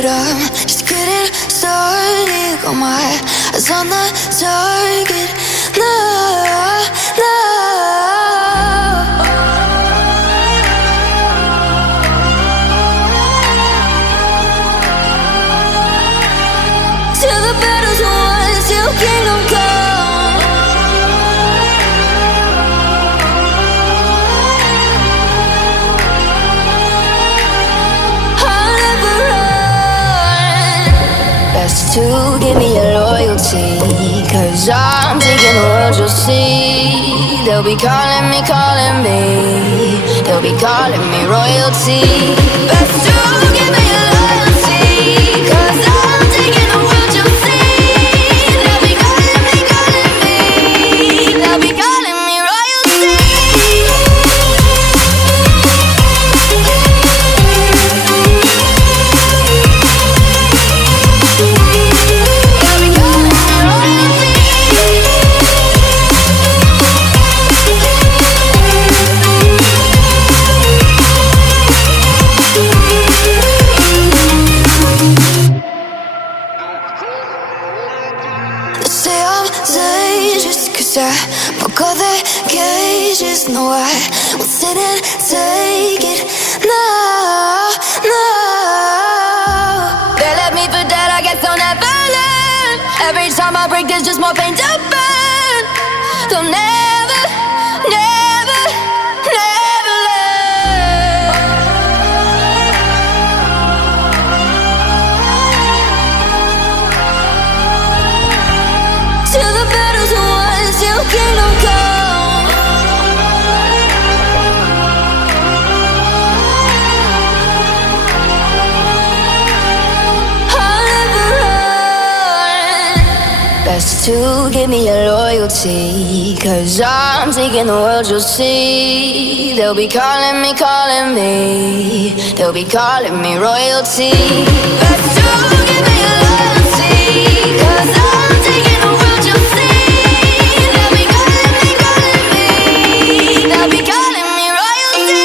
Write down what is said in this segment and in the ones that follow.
but I'm just getting started. Got my eyes on the target. No, no. Till the battle's won, till kingdom come. I'll never run. Best to give me your loyalty, 'cause I'm taking the world, you'll see. They'll be calling me, they'll be calling me royalty. Best to give me your loyalty, 'cause I'm taking the world, you'll see. They'll be calling me, they'll be calling me royalty. Say I'm dangerous, 'cause I broke all the cages. No, I won't sit and take it. No, no. They left me for dead, I guess I'll never learn. Every time I break, there's just more pain to burn. They'll never, never, never learn. Till the battle's won, till kingdom come. I'll never run. Best to give me your loyalty, 'cause I'm taking the world, you'll see. They'll be calling me, they'll be calling me royalty. Best to give me your loyalty, 'cause I'm taking the world, you'll see. They'll be calling me, they'll be calling me royalty.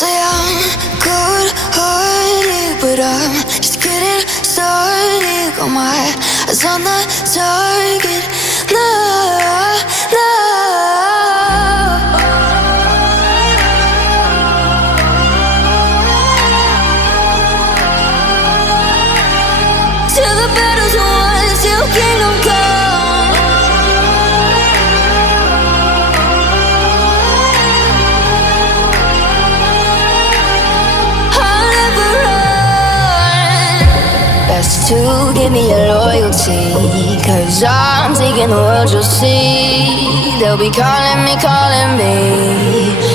Say I'm good-hearted, but I'm just getting started. Got my eyes on the target. No, no. Till the battle's won, till kingdom come. I'll never run. Best to give me your loyalty, 'cause I'm taking the world, you'll see. They'll be calling me,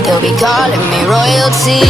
they'll be calling me royalty.